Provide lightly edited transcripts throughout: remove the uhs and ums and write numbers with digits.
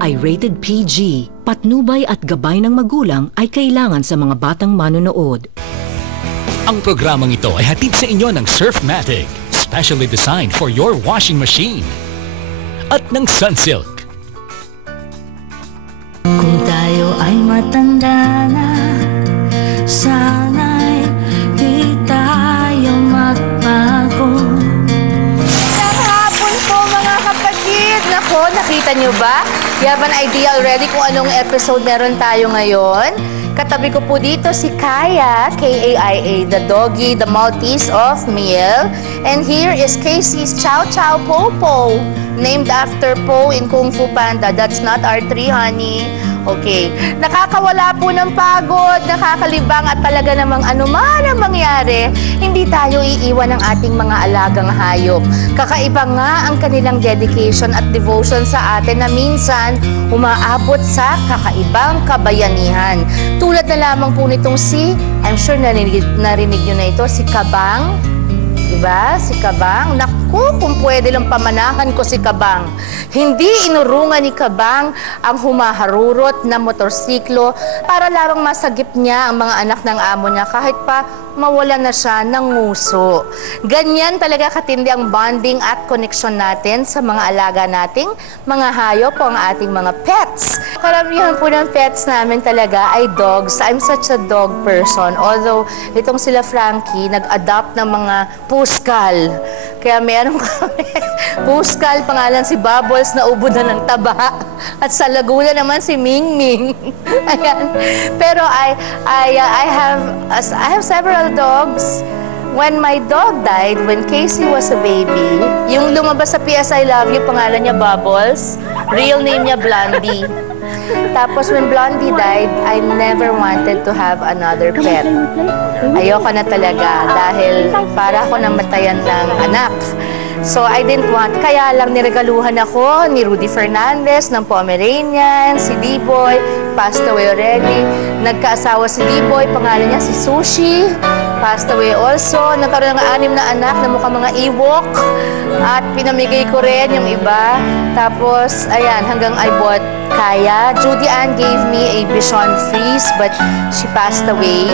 ay rated PG. Patnubay at gabay ng magulang ay kailangan sa mga batang manonood. Ang programang ito ay hatid sa inyo ng Surfmatic, specially designed for your washing machine. At ng Sunsilk. Kung tayo ay matanda na, sana'y di tayo magbago. Kahapon po mga kapatid. Nako, nakita niyo ba? You have an idea already kung anong episode meron tayo ngayon? Katabi ko po dito si Kaya, K-A-I-A, the doggy, the Maltese of Miel. And here is Casey's Chow Chow Po Po, named after Po in Kung Fu Panda. That's not our tree, honey. Okay. Nakakawala po ng pagod, nakakalibang at talaga namang anuman ang mangyari, hindi tayo iiwan ng ating mga alagang hayop. Kakaiba nga ang kanilang dedication at devotion sa atin na minsan umaabot sa kakaibang kabayanihan. Tulad na lamang po nitong I'm sure narinig nyo na ito, si Kabang. Diba? Si Kabang. Naku, kung pwede lang pamanahan ko si Kabang. Hindi inurungan ni Kabang ang humaharurot na motorsiklo para lamang masagip niya ang mga anak ng amo niya kahit pa mawala na siya ng nguso. Ganyan talaga katindi ang bonding at connection natin sa mga alaga nating mga hayop o ang ating mga pets. Karamihan po ng pets namin talaga ay dogs. I'm such a dog person. Although, itong sila Frankie, nag-adopt ng mga puskal. Kaya meron kami puskal, pangalan si Bubbles, na ubod na ng taba. At sa Laguna naman si Ming Ming. Ayan. Pero I have several dogs. When my dog died, when Casey was a baby, yung lumabas sa PS I Love You, pangalan niya Bubbles. Real name niya Blondie. Tapos when Blondie died, I never wanted to have another pet. Ayoko na talaga dahil para ako namatayan ng anak. So I didn't want, kaya lang niregaluhan ako ni Rudy Fernandez ng Pomeranian, si D-Boy, passed away already. Nagkaasawa si D-Boy, pangalan niya si Sushi, passed away also. Nagkaroon ng 6 na anak na mukhang mga Ewok at pinamigay ko rin yung iba. Tapos, ayan, hanggang I bought Kaya. Judy Ann gave me a Bichon Frise but she passed away.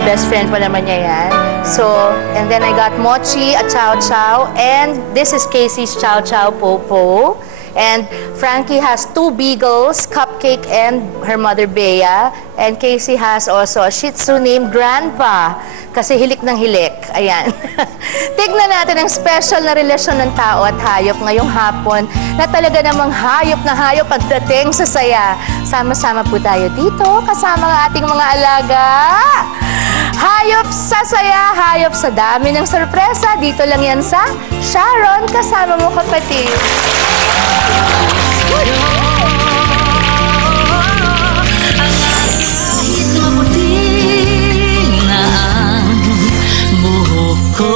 Best friend pa naman niya yan. So, and then I got Mochi, a Chow Chow, and this is Casey's Chow Chow Po Po. And Frankie has 2 beagles, Cupcake and her mother Bea. And Casey has also a Shih Tzu named Grandpa. Kasi hilik ng hilik. Ayan. Tignan natin ang special na relasyon ng tao at hayop ngayong hapon na talaga namang hayop na hayop pagdating sa saya. Sama-sama po tayo dito kasama ang ating mga alaga. Hayop sa saya, hayop sa dami ng sorpresa. Dito lang yan sa Sharon, kasama mo kapatid. Kahit maputing na ang buhok ko,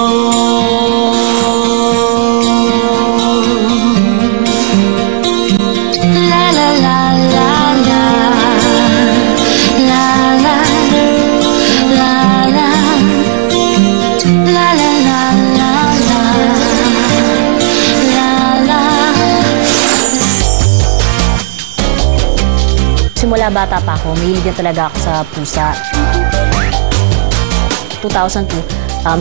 la la la la la, la la, la la, la la la la la, la la. Simula bata pa ako, mahilig na talaga ako sa pusa. 2002,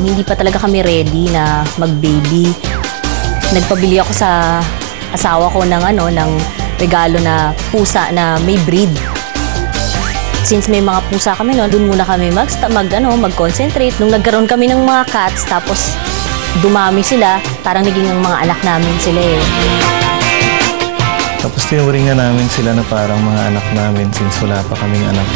hindi pa talaga kami ready na mag-baby. Nagpabili ako sa asawa ko ng regalo na pusa na may breed. Since may mga pusa kami noon, doon muna kami mag-concentrate. Nung nagkaroon kami ng mga cats, tapos dumami sila, parang naging ang mga anak namin sila eh. Tapos tinuring na namin sila na parang mga anak namin since wala pa kaming anak.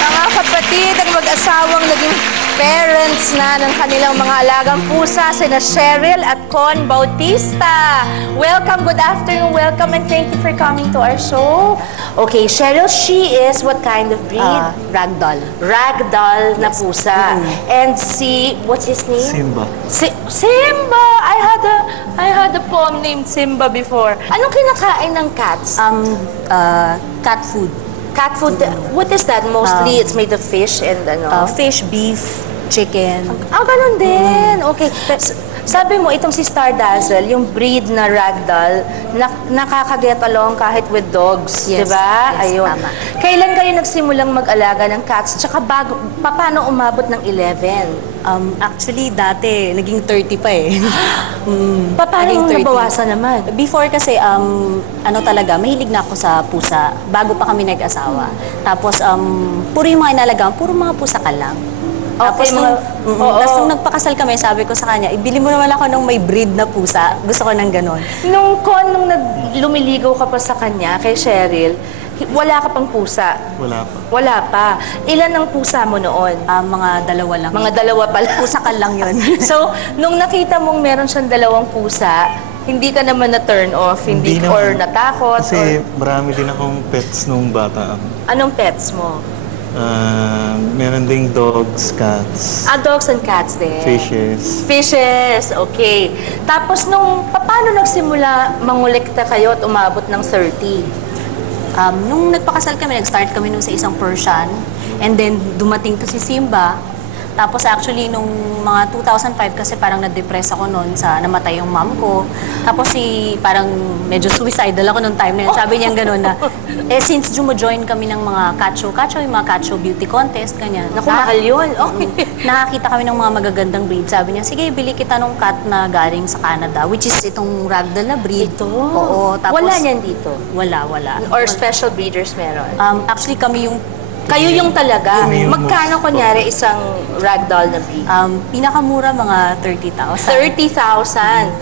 Mga kapatid, ang mag-asawang naging parents na ng kanilang mga alagang pusa, sina Cheryl at Con Bautista. Welcome, good afternoon, welcome, and thank you for coming to our show. Okay, Cheryl, she is what kind of breed? Ragdoll. Ragdoll na pusa. And what's his name? Simba. Simba! I had a poem named Simba before. Anong kinakain ng cats? Cat food. Cat food, what is that? Mostly it's made of fish and Fish, beef, chicken. Ganun din. Okay. Sabi mo, itong si Star Dazzle, yung breed na ragdoll, nakaka-get along kahit with dogs, Yes, di ba? yes, Ayun. tama. Kailan kayo nagsimulang mag-alaga ng cats? Tsaka paano umabot ng 11? Actually, dati, naging 30 pa eh. Paano Naging mo 30. nabawasan naman? Before kasi, ano talaga, mahilig na ako sa pusa bago pa kami nag-asawa. Tapos, puro yung mga inalagaan, puro mga pusa ka lang. Tapos, Okay, nung, oo. tapos nung nagpakasal kami, sabi ko sa kanya, ibili mo naman ako ng may breed na pusa. Gusto ko ng ganon. Nung lumiligaw ka pa sa kanya, kay Cheryl, wala ka pang pusa? Wala pa. Wala pa. Ilan ang pusa mo noon? Mga dalawa lang. Mga dalawa pala. Pusa ka lang yun. So, nung nakita mong meron siyang dalawang pusa, hindi ka naman na-turn off, hindi naman. or natakot? Kasi marami din akong pets nung bata ako. Anong pets mo? Meron ding dogs, cats, Dogs and cats din. fishes. Fishes, okay. Tapos paano nagsimula mangolekta kayo at umabot ng 30? Nung nagpakasal kami, nag-start kami nung sa isang Persian. And then, dumating to si Simba. Tapos actually, nung mga 2005, kasi parang na-depress ako noon sa namatay yung mom ko. Tapos parang medyo suicidal ako nung time na yun. Sabi niya gano'n na, since jumo-join kami ng mga cat show, yung mga cat show beauty contest, ganyan. Naku, mahal yun. Okay. Nakakita kami ng mga magagandang breed. Sabi niya, sige, bili kita nung cat na galing sa Canada, which is itong ragdoll na breed. Ito? Oo. Tapos, Wala niyan dito? Wala. Or special breeders meron? Actually, kami yung Kayo yung talaga. Kami yung Magkano most- kunyari isang ragdoll na breed? pinakamura mga 30,000. 30,000.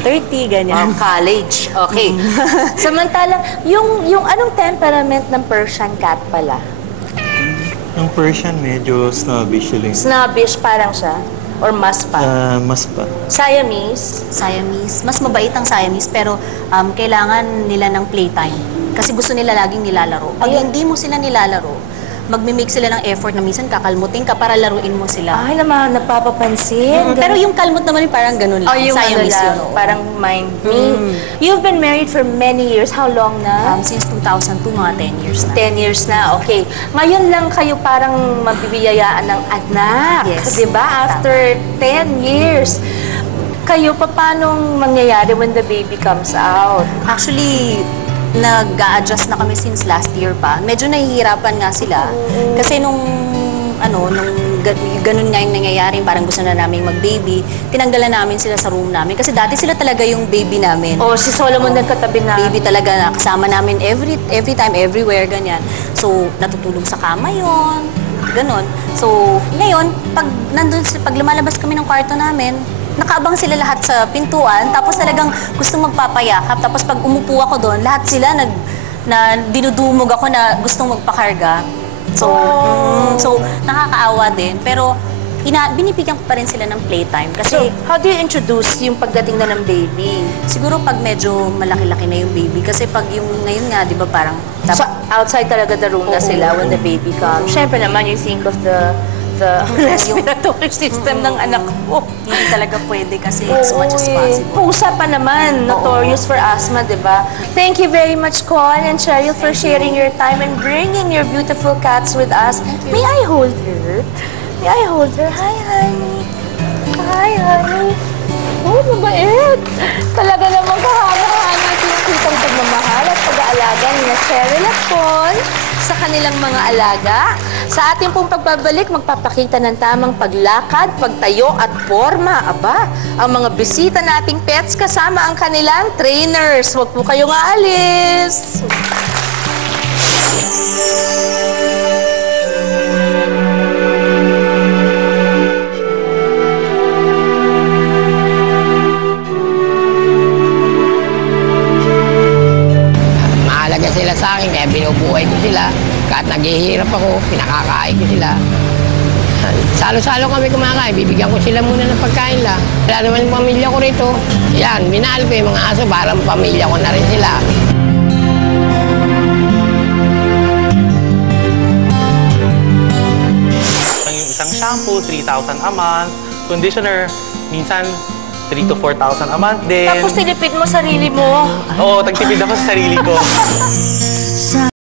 30, ganyan. College. Okay. Samantala, yung anong temperament ng Persian cat pala? Yung Persian, medyo snobbish yun. Snobbish parang siya? Or mas pa? Mas pa. Siamese? Siamese. Mas mabait ang Siamese, pero kailangan nila ng playtime. Kasi gusto nila laging nilalaro. Pag Ayun. hindi mo sila nilalaro, magme-make sila ng effort na minsan kakalmutin ka para laruin mo sila. Ay naman, napapapansin. Pero yung kalmot naman parang ganun lang. yung Siamese lang, yun. Oo. parang mind me. You've been married for many years. How long na? Since 2002, mga 10 years na. 10 years na, okay. Ngayon lang kayo parang mabibiyayaan ng anak. Yes. Diba? After 10 years. Kayo, paano mangyayari when the baby comes out? Actually, nag-a-adjust na kami since last year pa. Medyo nahihirapan nga sila. Kasi nung ganun nga yung nangyayari, parang gusto na namin mag-baby, tinanggalan namin sila sa room namin. Kasi dati sila talaga yung baby namin. O, si Solomon nagkatabi na. Baby talaga, kasama namin every time, everywhere, ganyan. So, natutulog sa kama yon, ganon. So, ngayon, pag lumalabas kami ng kwarto namin, nakaabang sila lahat sa pintuan, tapos talagang gusto magpapayakap. Tapos pag umupo ako doon, lahat sila na dinudumog ako na gustong magpakarga. So, so nakakaawa din. Pero binibigyan ko pa rin sila ng playtime. So, Kasi how do you introduce yung pagdating na ng baby? siguro pag medyo malaki-laki na yung baby. Kasi pag yung ngayon nga, di ba parang So, outside talaga the room na sila when the baby comes. Siyempre naman, you think of the respiratory system ng anak mo. hindi talaga pwede kasi as much as possible. Pusa pa naman, notorious for asthma, di ba? Thank you very much, Con and Cheryl, for sharing your time and bringing your beautiful cats with us. May I hold her? May I hold her? Hi, honey. Hi, honey. Oh, mabait. Talaga namang kahanga-hanga kitang pagmamahal at pag-aalaga ni Cheryl at Con sa kanilang mga alaga. Sa ating pong pagbabalik, magpapakita ng tamang paglakad, pagtayo at forma. Aba, ang mga bisita nating pets kasama ang kanilang trainers. Huwag po kayong aalis. Mahalaga sila sa akin, kaya binubuhay ko sila. Kahit naghihirap ako, pinakakain ko sila. Salo-salo kami kumakain, bibigyan ko sila muna ng pagkain lang. Wala naman yung pamilya ko rito. Yan, minahal ko yung mga aso, parang pamilya ko na rin sila. Yung isang shampoo, 3,000 a month. Conditioner, minsan 3,000 to 4,000 a month din. Tapos tinipid mo sarili mo. Oo, tagtipid ako sa sarili ko.